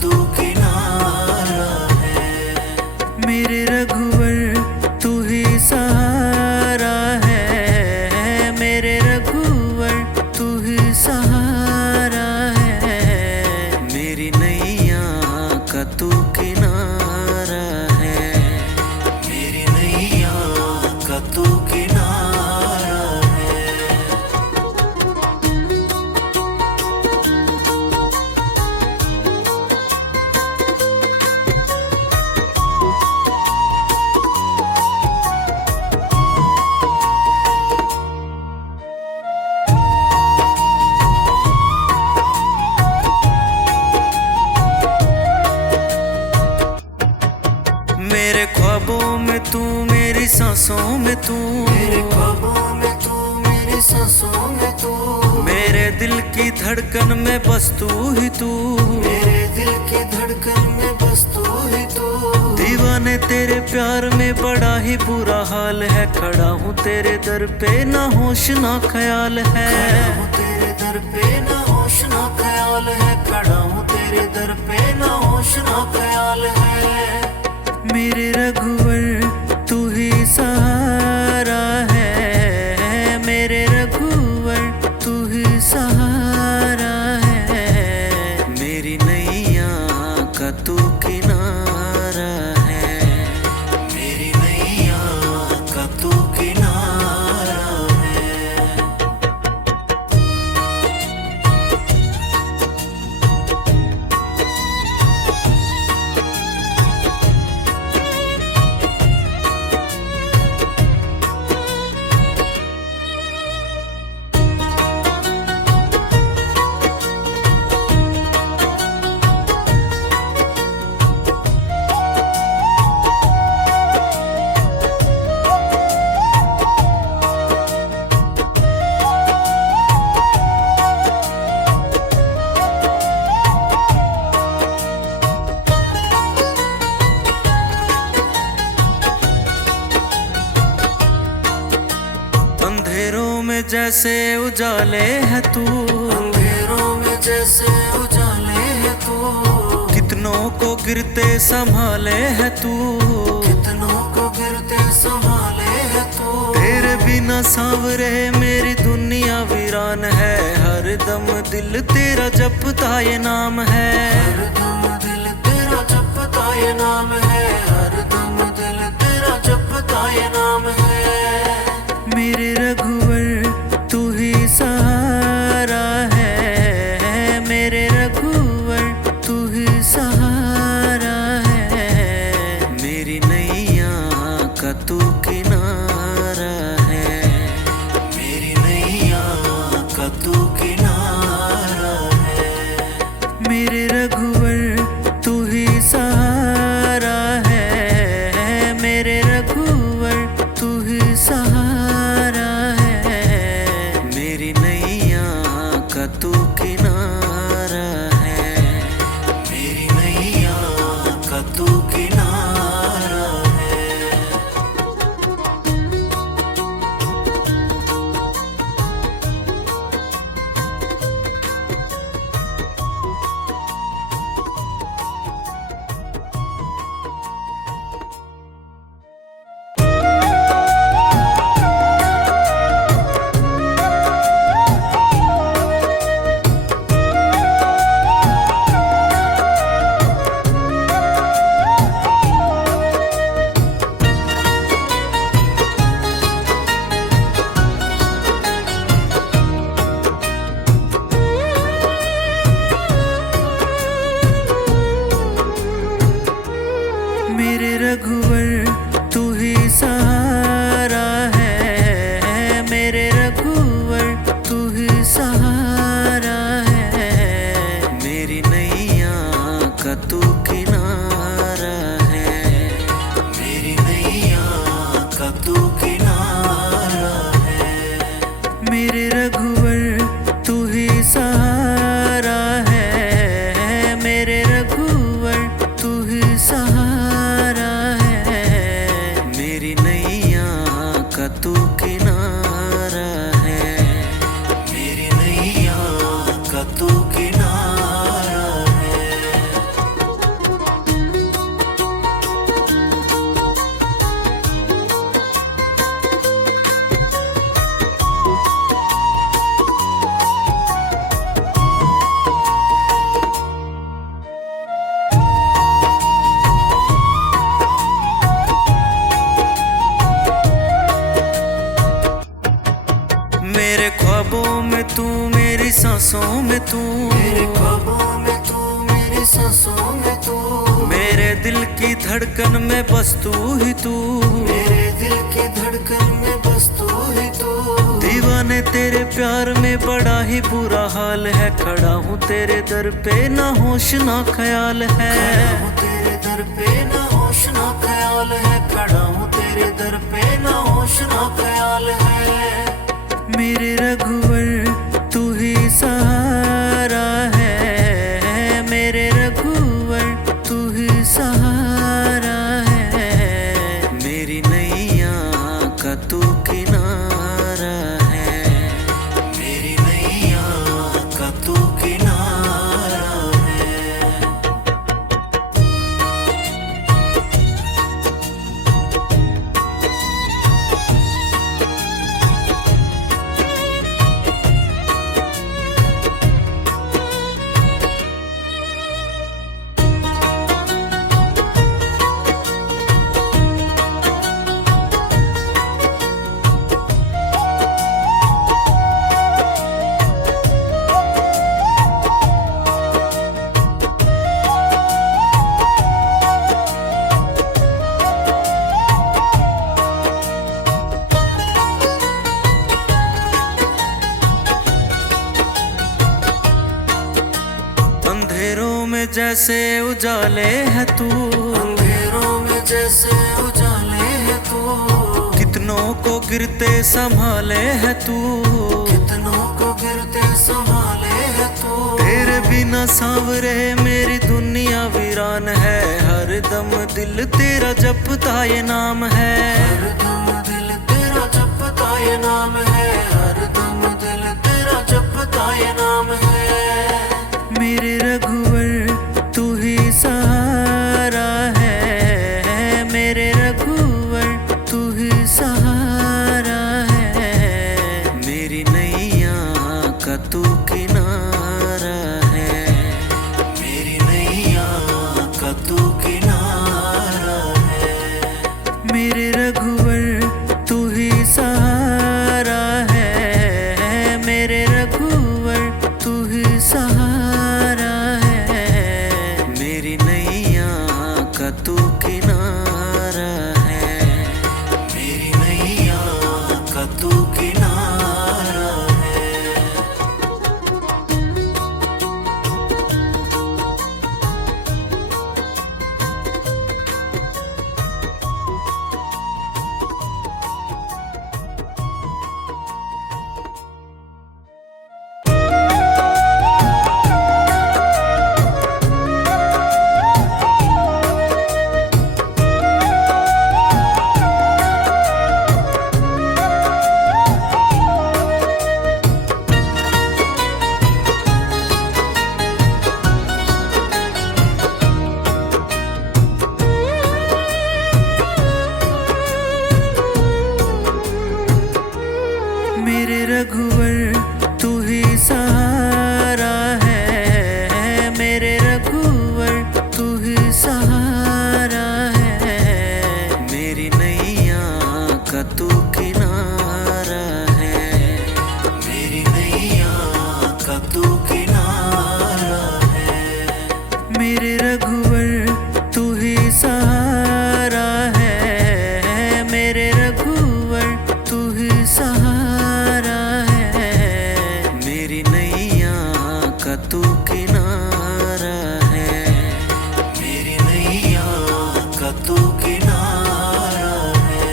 तू किनारा है। मेरे रघुवर तू ही सहारा है, मेरे रघुवर तू ही सहारा है। मेरी नैया का तू किनारा है, मेरी नैया का तू किनारा है। मेरे ख्वाबों में तू, मेरी सांसों में तू, मेरे ख्वाबों में तू, मेरी सांसों में तू, मेरे दिल की धड़कन में बस तू ही तू, मेरे दिल की धड़कन में बस तू ही तू। दीवाने तेरे प्यार में बड़ा ही बुरा हाल है, खड़ा हूँ तेरे दर पे ना होश ना ख्याल है, खड़ा हूँ तेरे दर पे ना होश ना ख्याल है, खड़ा हूँ तेरे दर पे ना होश ना ख्याल है। मेरे रघुवर तू ही सहारा है, मेरे रघुवर तू ही सहारा है। मेरी नैया का तू किनारा है, मेरी नैया का तू किनारा है। अंधेरों में जैसे उजाले है तू, अंधेरों में जैसे उजाले है तू, कितनों को गिरते संभाले है तू, कितनों को गिरते संभाले है तू। तेरे बिना सांवरे मेरी दुनिया वीरान है, हर दम दिल तेरा जपता ये नाम है, हर दम दिल तेरा जपता ये नाम है, हर दम दिल तेरा जपता ये नाम है। मेरे रघुवर तू ही सहारा है, मेरे रघुवर तू ही सहारा है। मेरी नैया का तू किनारा है, मेरी नैया का तू किनारा है। मेरे सांसों में तू, मेरे ख्वाबों में तू, मेरी सांसों में तू, मेरे दिल की धड़कन में बस तू ही तू, मेरे दिल की धड़कन में बस तू ही तू। दीवाने तेरे प्यार में बड़ा ही बुरा हाल है, खड़ा हूँ तेरे दर पे ना होश ना ख्याल है, खड़ा हूँ तेरे दर पे ना होश ना ख्याल है, खड़ा हूँ तेरे दर पे ना होश ना ख्याल है। मेरे रघुवर तू ही सहारा है, मेरे रघुवर तू ही सहारा है, मेरी नैया का तू किनारा है, मेरी नैया का तू किनारा है। अंधेरों में जैसे उजाले है तू, अंधेरों में जैसे उजाले है तू, कितनों को गिरते संभाले है तू, कितनों को गिरते संभाले है तू। तेरे बिना सांवरे मेरी दुनिया वीरान है, हर दम दिल तेरा जपता ये नाम है, हर दम दिल तेरा जपता ये नाम है, हर दम दिल तेरा जपता ये नाम है। मेरे रघुवर तू ही सहारा है, मेरे रघुवर तू ही सहारा है, मेरी नैया का तू किनारा है, मेरी नैया का तू किनारा है। मेरे रघुवर तू ही सहारा है, मेरे रघुवर तू ही सहारा है, मेरी नैया का तू किनारा है, मेरी नैया का तू किनारा है। मेरे रघुवर तू ही सहारा है, मेरे रघुवर तू ही सहारा है, मेरी नैया का तू किनारा है, मेरी नैया का तू किनारा है। मेरे रघुवर तू ही सहारा है, मेरे रघुवर तू ही सहारा है, मेरी नैया का तू किनारा है, मेरी नैया का तू किनारा है।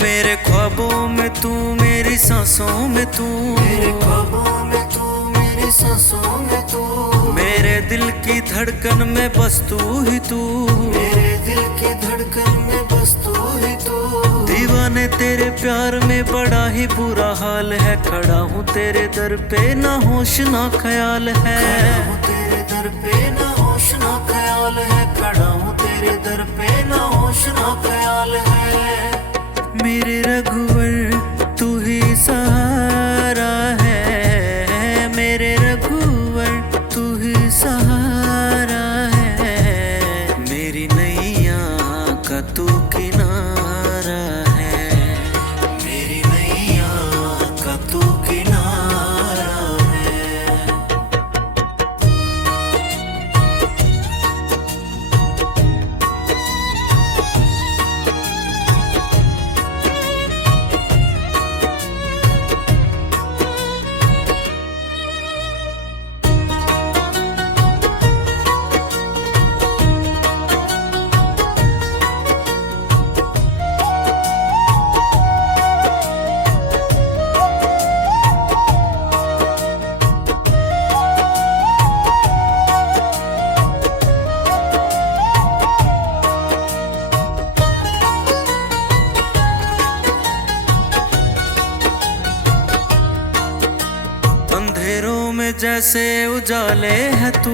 मेरे ख्वाबों में तू, मेरी सांसों में तू, मेरे ख्वाबों में तू, मेरी सांसों में तू, मेरे दिल की धड़कन में बस तू ही तू, मेरे दिल की धड़कन में बस तू ही तू। दीवाने तेरे प्यार में बड़ा ही बुरा हाल है, खड़ा हूँ तेरे दर पे ना होश ना ख्याल है, खड़ा हूँ तेरे दर पे ना होश ना ख्याल है, खड़ा हूँ तेरे दर पे ना होश ना ख्याल है। मेरे रघुवर तू ही सहारा है, मेरे रघुवर तू ही सहारा है, मेरी नैया का तू किनारा है, मेरी नैया का तू किनारा है। अंधेरों में जैसे उजाले है तू,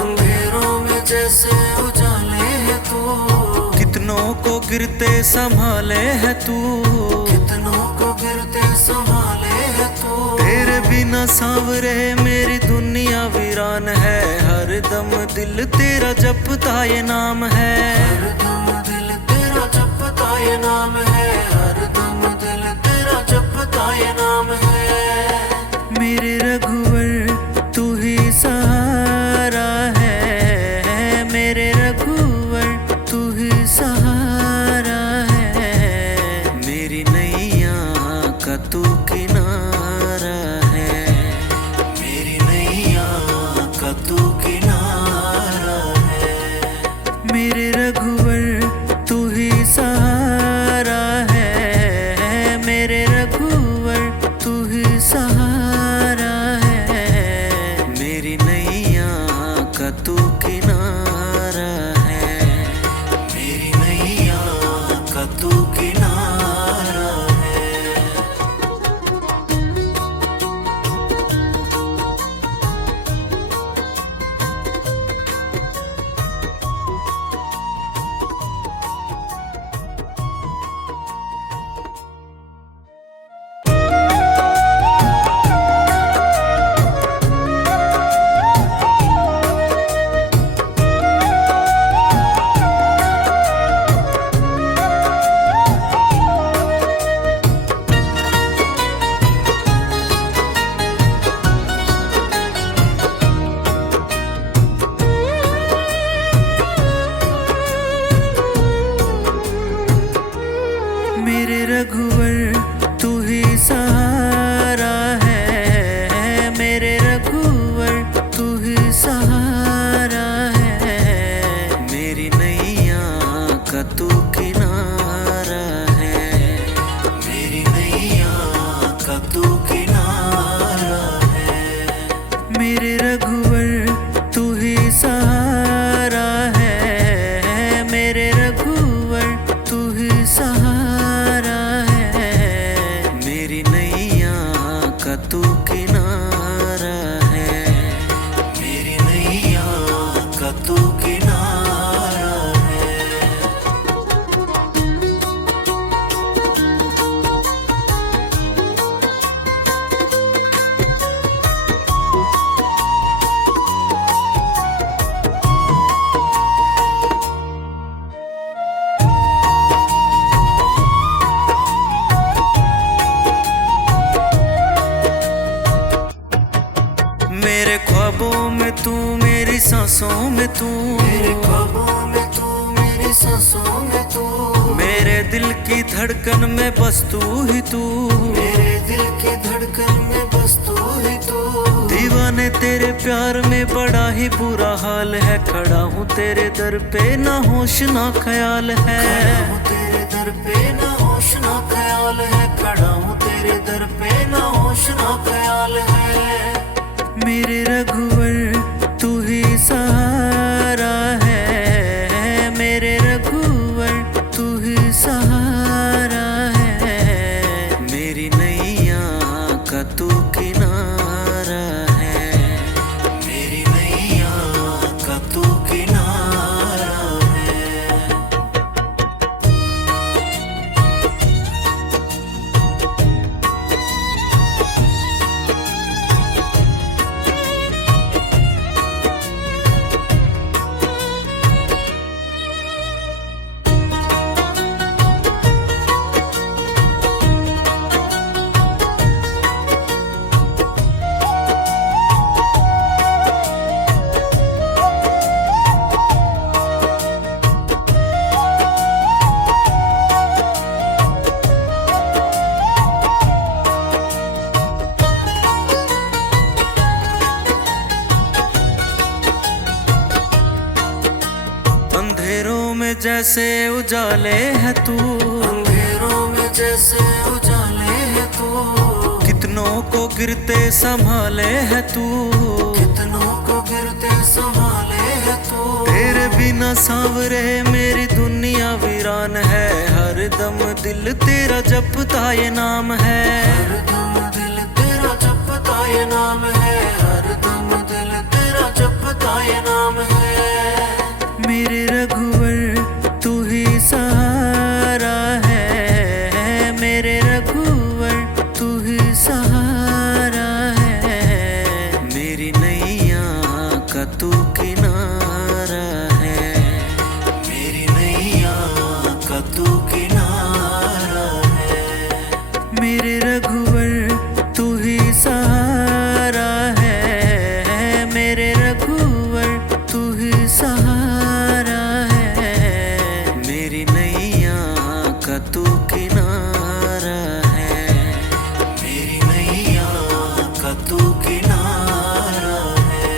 अंधेरों में जैसे उजाले है तू, कितनों को गिरते संभाले है तू, कितनों को गिरते संभाले है तू। तेरे बिना सांवरे मेरी दुनिया वीरान है, हर दम दिल तेरा जपता ये नाम है, हर दम दिल तेरा जपता ये नाम है, हर दम दिल तेरा जपता ये नाम है। मेरे रघुवर तू ही सहारा है, मेरे रघुवर तू ही सहारा है, मेरी नैया का तू किनारा है, मेरी नैया का तू किनारा है। मेरे रघुवर तू ही सहारा है, मेरे रघुवर तू ही सहारा है, मेरी नैया का तू किनारा है, मेरी नैया का तू किनारा है। मेरे रघुवर तू ही सहारा है, मेरे रघुवर तू ही सहारा है, मेरी नैया का तू किनारा है, मेरी नैया का तू किनारा है। मेरे रघुवर तू ही सहारा है, मेरे रघुवर तू ही सहारा है, मेरी नैया का तू किनारा है, मेरी नैया का तू किनारा है। मेरे ख्वाबों में तू, मेरी सांसों में तू, मेरे ख्वाबों में तू, मेरी सांसों में तू, मेरे दिल की धड़कन में बस तू ही तू, मेरे दिल की धड़कन में बस तू ही तू। दीवाने तेरे प्यार में बड़ा ही बुरा हाल है, खड़ा हूँ तेरे दर पे ना होश ना ख्याल है, खड़ा हूँ तेरे दर पे ना होश ना ख्याल है, खड़ा हूँ तेरे दर पे ना होश ना ख्याल है। मेरे रघुवर तू ही सहारा है, मेरे रघुवर तू ही सहारा है, मेरी नैया का तू किनारा है, मेरी नैया का तू किनारा जैसे उजाले है तू, अंधेरों में जैसे उजाले है तू, कितनों को गिरते संभाले है तू, कितनों को गिरते संभाले है तू। तेरे बिना सांवरे मेरी दुनिया वीरान है, हर दम दिल तेरा जपता ये नाम है, हर दम दिल तेरा जपता ये नाम है, हर दम दिल तेरा जपता ये नाम है। मेरे रघुवर तू ही सहारा है, मेरे रघुवर तू ही सहारा है, मेरी नैया का तू किनारा है, मेरी नैया का तू किनारा है। मेरे रघुवर तू ही सहारा है, मेरे रघुवर तू ही सहारा है, मेरी नैया का तू किनारा है, मेरी नैया का तू किनारा है।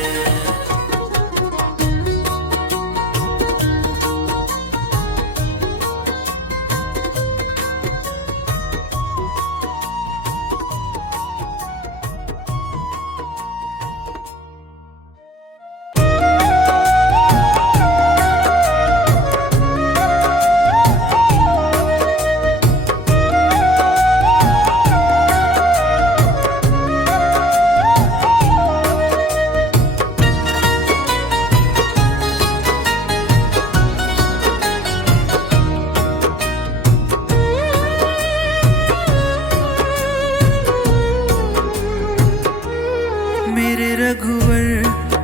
मेरे रघुवर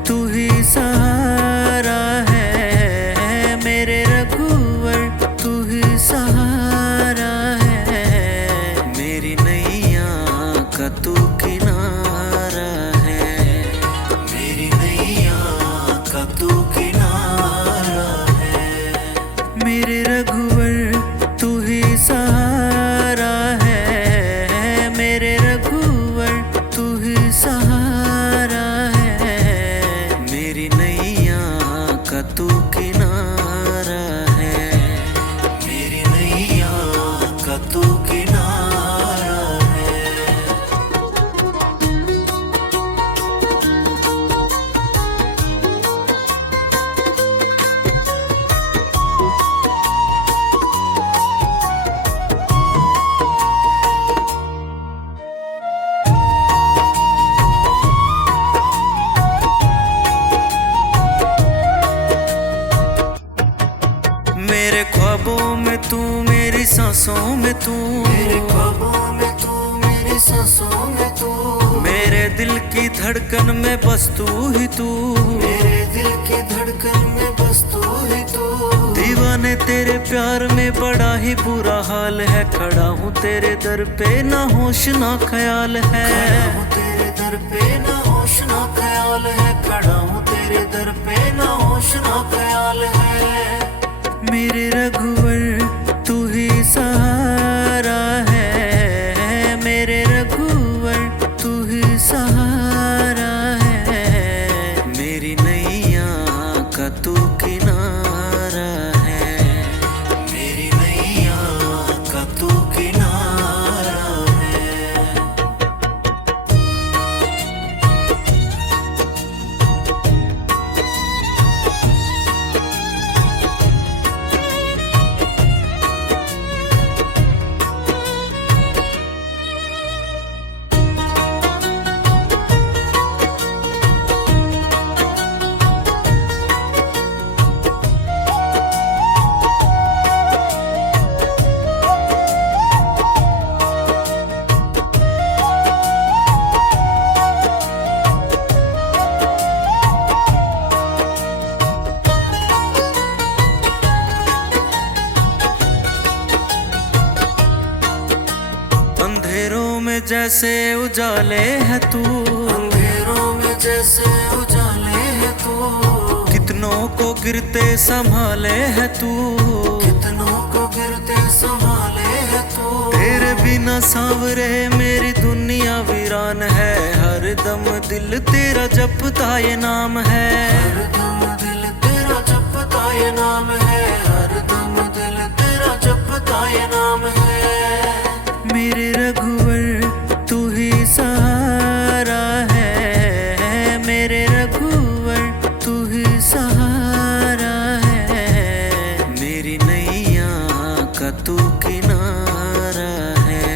तू ही सहारा है, मेरे रघुवर तू ही सहारा है, मेरी नैया का तू किनारा है, मेरी नैया का तू किनारा है। मेरे रघुवर तू ही सहारा है, मेरे रघुवर तू ही सहारा है, मेरी नैया का तू किनारा है, मेरी नैया का तू किनारा है। मेरे ख्वाबों में तू, मेरी सांसों में तू, मेरे ख्वाबों में तू, मेरी सांसों में तू, मेरे दिल की धड़कन में बस तू ही तू, मेरे दिल की धड़कन में बस तू ही तू। दीवाने तेरे प्यार में बड़ा ही बुरा हाल है, खड़ा हूँ तेरे दर पे ना होश ना ख्याल है, खड़ा हूँ तेरे दर पे ना होश ना ख्याल है, खड़ा हूँ तेरे दर पे ना होश ना ख्याल है। मेरे रघुवर तू ही सहारा है, मेरे रघुवर तू ही सहारा है, मेरी नैया का तू किनारा है, मेरी नैया का तू किनारा है। अंधेरों में जैसे उजाले है तू, अंधेरों में जैसे उजाले है तू, कितनों को गिरते संभाले है तू, कितनों को गिरते संभाले है तू। तेरे बिना सांवरे मेरी दुनिया वीरान है, हर दम दिल तेरा जपता ये नाम है, हर दम दिल तेरा जपता ये नाम है, हरदम दिल तेरा जपता ये नाम है। मेरे रघुवर तू ही सहारा है, मेरे रघुवर तू ही सहारा है, मेरी नैया का तू किनारा है,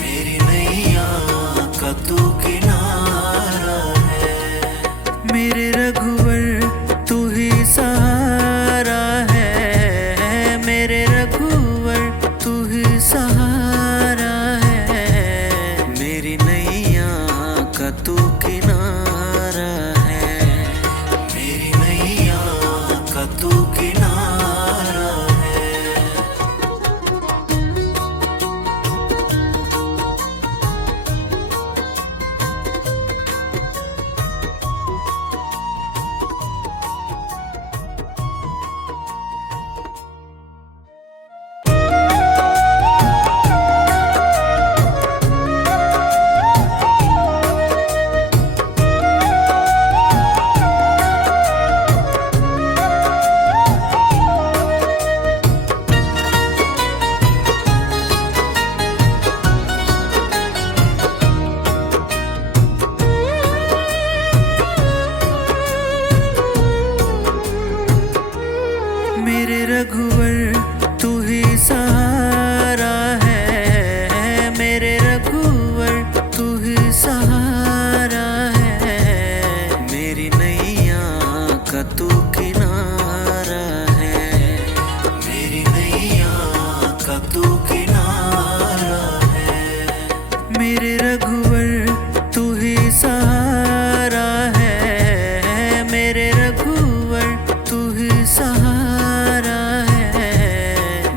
मेरी नैया का तू किनारा है। मेरे रघुवर तू ही सहारा है, मेरे रघुवर तू ही सहारा है, मेरी नैया का तू किनारा है, मेरी नैया का तू किनारा है। मेरे रघुवर तू ही सहारा है, मेरे रघुवर तू ही सहारा है, मेरी नैया का तू किनारा है, मेरी नैया का तू किनारा है। मेरे रघुवर तू ही सहारा है, मेरे रघुवर तू ही सहारा है,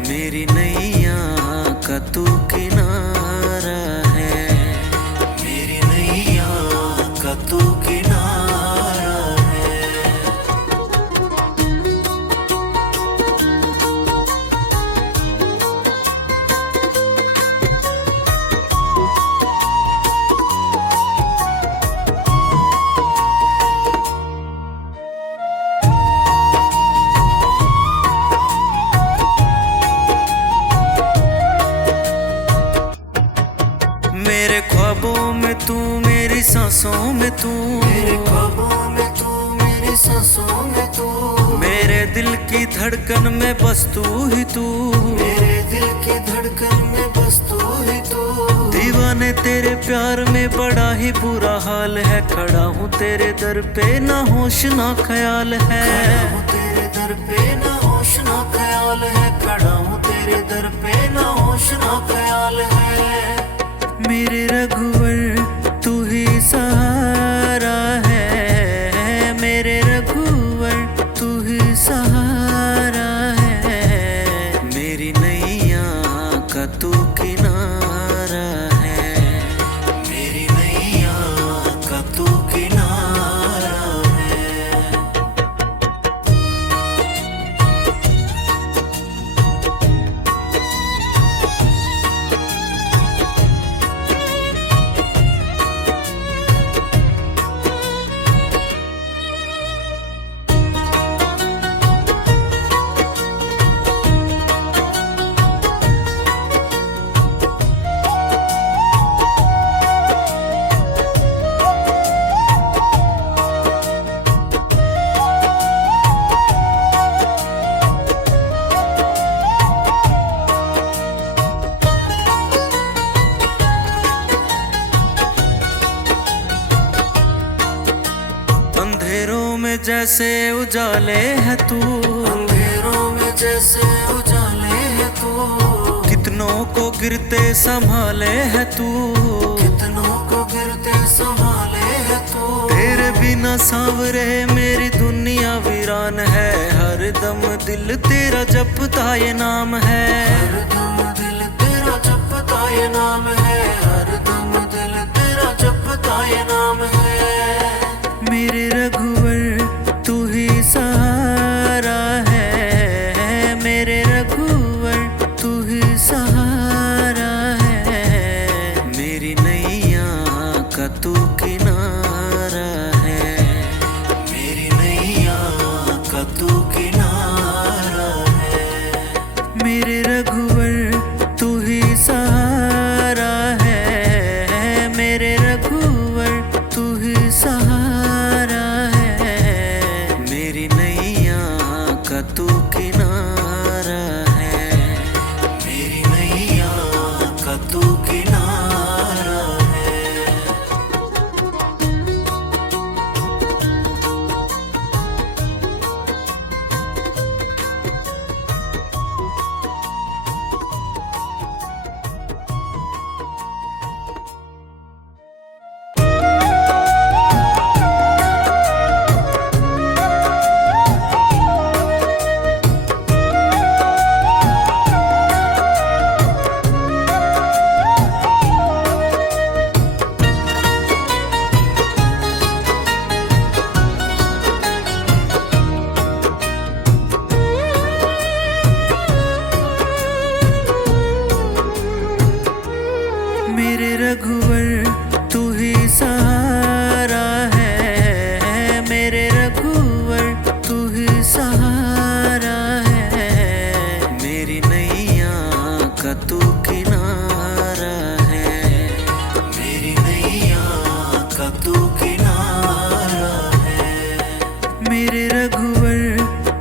मेरी नैया का तू किनारा है, मेरी नैया का तू किनारा है। मेरे ख्वाबों में तू, मेरी सांसों में तू, मेरे ख्वाबों में तू, मेरी सांसों में तू, मेरे दिल की धड़कन में बस तू ही तू, मेरे दिल की धड़कन में बस तू ही तू। दीवाने तेरे प्यार में बड़ा ही बुरा हाल है, खड़ा हूँ तेरे दर पे ना होश ना ख्याल है, खड़ा हूँ तेरे दर पे ना होश ना ख्याल है, खड़ा हूँ तेरे दर पे ना होश ना ख्याल है। मेरे रघुवर तू ही सहारा है, मेरे रघुवर तू ही सहारा है, मेरी नैया का तू किनारा है, मेरी नैया का तू किनारा है। अंधेरों में जैसे उजाले है तू, अंधेरों में जैसे उजाले है तू, कितनों को गिरते संभाले है तू, कितनों को गिरते संभाले है तू। तेरे बिना सांवरे मेरी दुनिया वीरान है, हर दम दिल तेरा जपता ये नाम है, हरदम दिल तेरा जपता ये नाम है, हरदम दिल तेरा जपता ये नाम है। मेरे रघुवर तू ही सहारा है, मेरे रघुवर तू ही सहारा है, मेरी नैया का तू किनारा है, मेरी नैया का तू किनारा मेरे रघुवर तू ही सहारा है, मेरे रघुवर तू ही सहारा है, मेरी नैया का तू किनारा है, मेरी नैया का तू किनारा है। मेरे रघुवर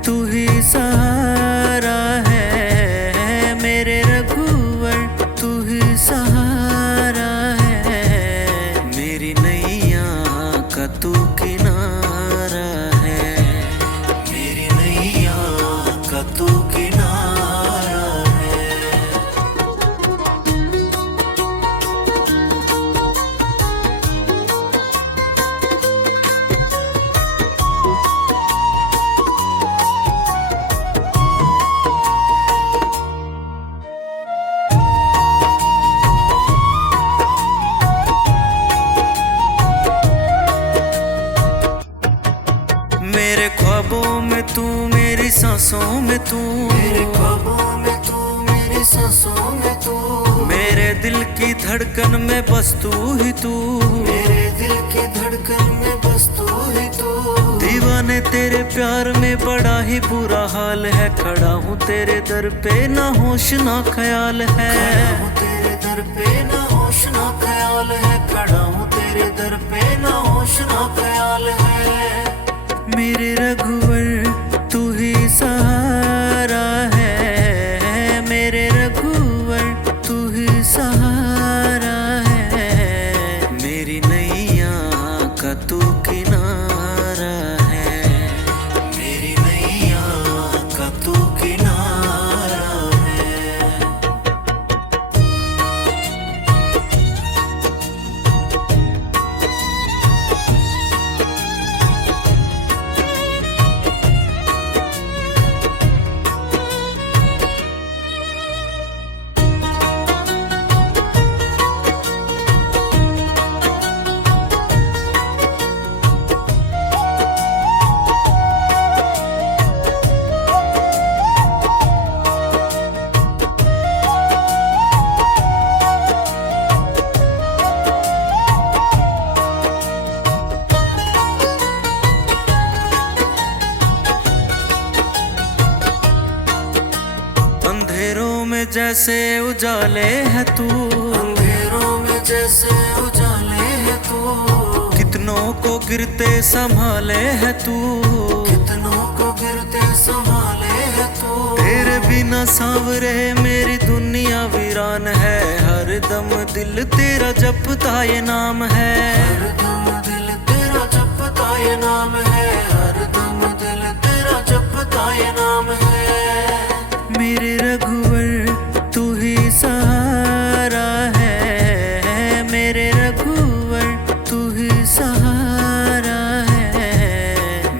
तू ही सहारा है, मेरे रघुवर तू ही सहारा है, मेरी नैया का तू किनारा है, मेरी नैया का तू किनारा है। मेरे ख्वाबों में तू, मेरी सांसों में तू, मेरे ख्वाबों में तू, मेरी सांसों में तू, मेरे दिल की धड़कन में बस तू ही तू, मेरे दिल की धड़कन में बस तू ही तू। दीवाने तेरे प्यार में बड़ा ही बुरा हाल है, खड़ा हूँ तेरे दर पे ना होश ना ख्याल है, खड़ा हूँ तेरे दर पे ना होश ना ख्याल है, खड़ा हूँ तेरे दर पे ना होश ना ख्याल है। मेरे रघुवर तू ही सहारा है, मेरे रघुवर तू ही सहारा है, मेरी नैया का तू किनारा है, मेरी नैया का तू किनारा है। अंधेरों में जैसे उजाले है तू, अंधेरों में जैसे उजाले है तू, कितनों को गिरते संभाले है तू, कितनों को गिरते संभाले है तू। तेरे बिना सांवरे मेरी दुनिया वीरान है, हर दम दिल तेरा जपता ये नाम है, हर दम दिल तेरा जपता ये नाम है, हर दम दिल तेरा जपता ये नाम है। मेरे रघुवर तू ही सहारा है, मेरे रघुवर तू ही सहारा है,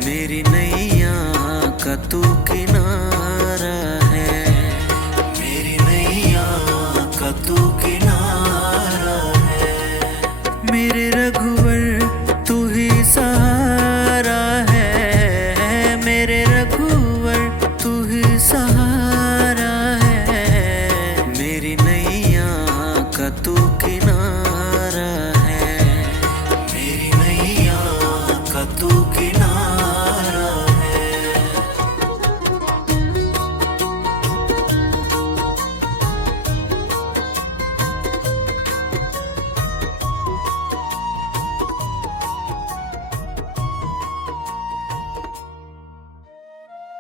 मेरी नैया का तू किनारा है, मेरी नैया का तू किनारा है। मेरे रघुवर तू ही सहारा है, मेरे रघुवर तू ही सहारा है, मेरी नैया का तू किनारा